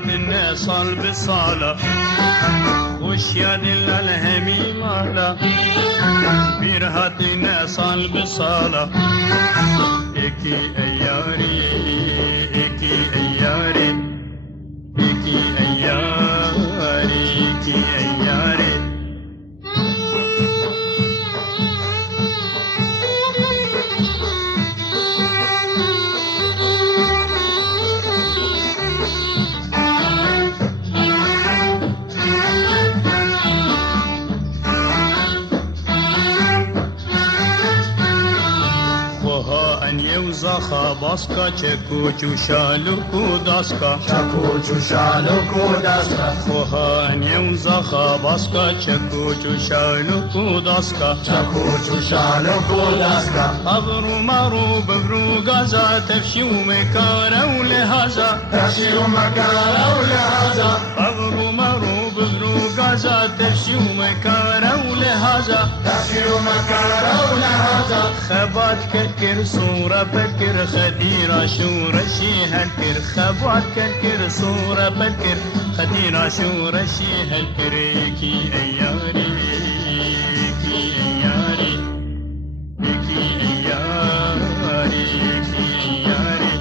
هاتن صال بصالة وش يا دل الهمي مالا بير هاتن صال بصالة اكي اياري اكي اياري اكي اياري اكي اياري يوزخا باسكا چکوچو شالوكو داسكا چکوچو شالوكو داسكا خوها يوزخا باسكا چکوچو شالوكو داسكا چکوچو شالوكو داسكا ابرو مارو ببرو غازا تفشيو مكارا ولهذا تفشيو مكارا ولهذا ابرو مارو ببرو غازا تفشيو مكارا ولهذا تفشيو مكارا ولهذا خبات كركر صورة بكر خديرة شورة شي هالكر خبات كركر صورة بكر خديرة شورة شي هالكر كي اياري كي اياري كي اياري كي اياري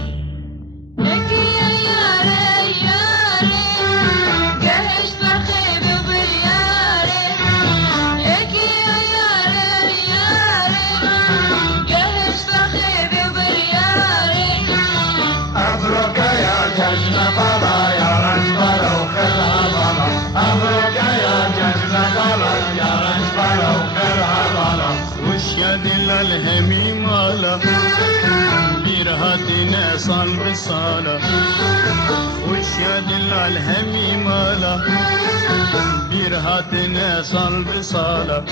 دل الهمي مالا بيرهاتنا صال بصالة وش يا دل الهمي مالا بيرهاتنا صال بصالة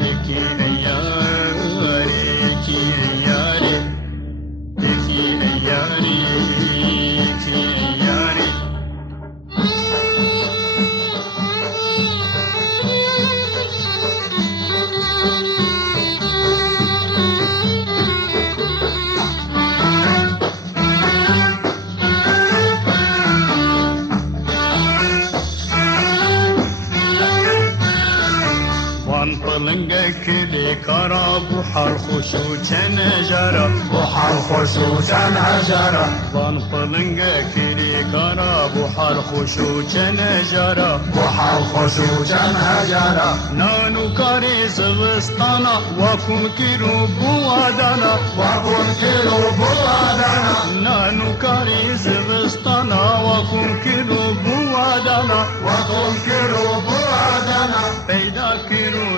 اكي اياري اكي اياري اكي اياري اكي اياري پلنگک دی کارا بحر خشوچ نجارا بحر خشوچ نجارا وان پلنگک دی کارا بحر خشوچ نجارا بحر خشوچ نجارا نانو کاری زوستانا وکن کیرو بوادانا وکن کیرو بوادانا نانو کاری زوستانا وکن کیرو بوادانا وکن کیرو بوادانا پیدا کیرو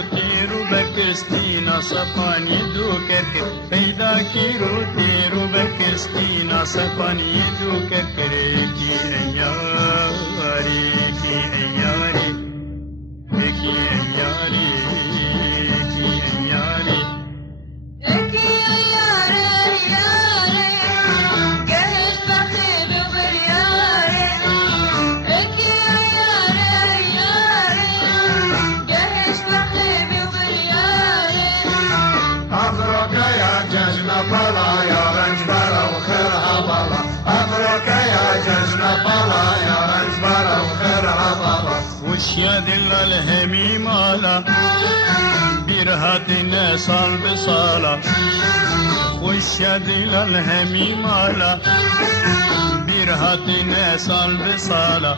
بكرستينا صفاني دو كركر پیدا کیرو تیرو بكرستينا صفاني دو كركر کی ایاری کی ایاری کی ایاری کی ایاری بلا يا رنج بلا وخيرها بلا أبرك يا جزنا بلا يا رنج بلا وخيرها بلا وش يا دل الهمي مالا بيرهاتنا صال بصالة وش يا دل الهمي مالا بيرهاتنا صال بصالة